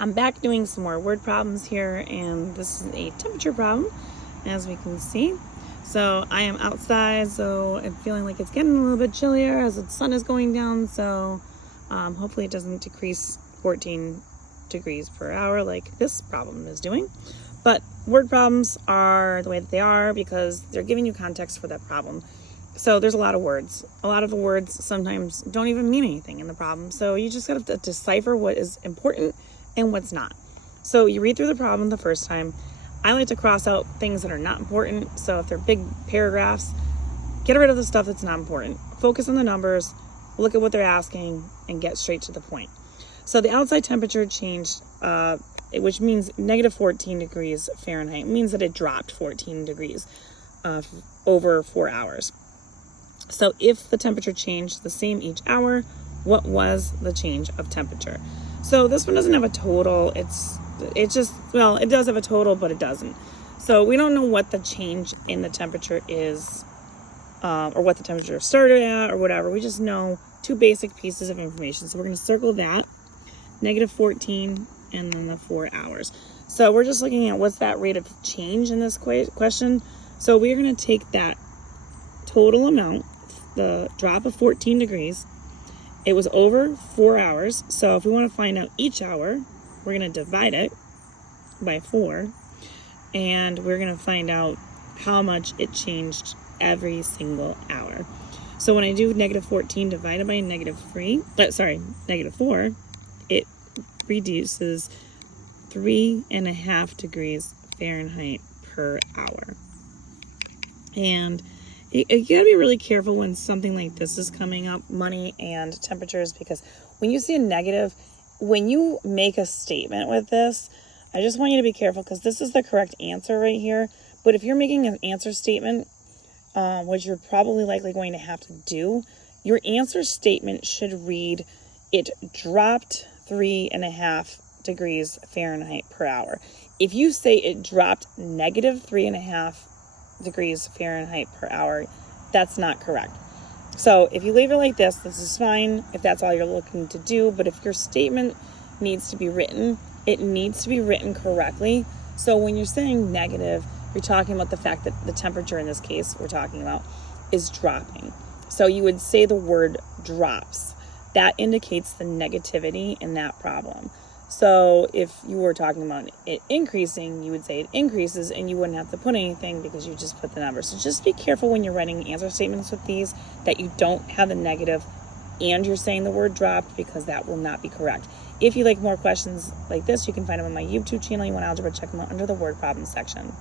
I'm back doing some more word problems here, and this is a temperature problem, as we can see. So I am outside, so I'm feeling like it's getting a little bit chillier as the sun is going down, so hopefully it doesn't decrease 14 degrees per hour like this problem is doing. But word problems are the way that they are because they're giving you context for that problem. So there's a lot of words. A lot of the words sometimes don't even mean anything in the problem. So you just got to decipher what is important and what's not. So you read through the problem the first time. I like to cross out things that are not important. So if they're big paragraphs, get rid of the stuff that's not important. Focus on the numbers, look at what they're asking, and get straight to the point. So the outside temperature changed, which means negative 14 degrees Fahrenheit. It means that it dropped 14 degrees over 4 hours. So if the temperature changed the same each hour, what was the change of temperature? So this one doesn't have a total. It does have a total, but it doesn't. So we don't know what the change in the temperature is, or what the temperature started at, or whatever. We just know two basic pieces of information. So we're going to circle that, negative 14, and then the 4 hours. So we're just looking at what's that rate of change in this question. So we're going to take that total amount, the drop of 14 degrees. It was over 4 hours. So if we want to find out each hour, we're going to divide it by 4. And we're going to find out how much it changed every single hour. So when I do negative 14 divided by negative 4, it reduces 3.5 degrees Fahrenheit per hour. And you gotta be really careful when something like this is coming up, money and temperatures, because when you see a negative, when you make a statement with this, I just want you to be careful because this is the correct answer right here. But if you're making an answer statement, which you're probably likely going to have to do, your answer statement should read, it dropped 3.5 degrees Fahrenheit per hour. If you say it dropped negative 3.5 degrees Fahrenheit per hour, that's not correct. So if you leave it like this is fine if that's all you're looking to do. But if your statement needs to be written, it needs to be written correctly. So when you're saying negative, you're talking about the fact that the temperature in this case we're talking about is dropping. So you would say the word drops. That indicates the negativity in that problem. So if you were talking about it increasing, you would say it increases, and you wouldn't have to put anything because you just put the number. So just be careful when you're writing answer statements with these that you don't have the negative and you're saying the word dropped, because that will not be correct. If you like more questions like this, you can find them on my YouTube channel. You want algebra, check them out under the word problem section.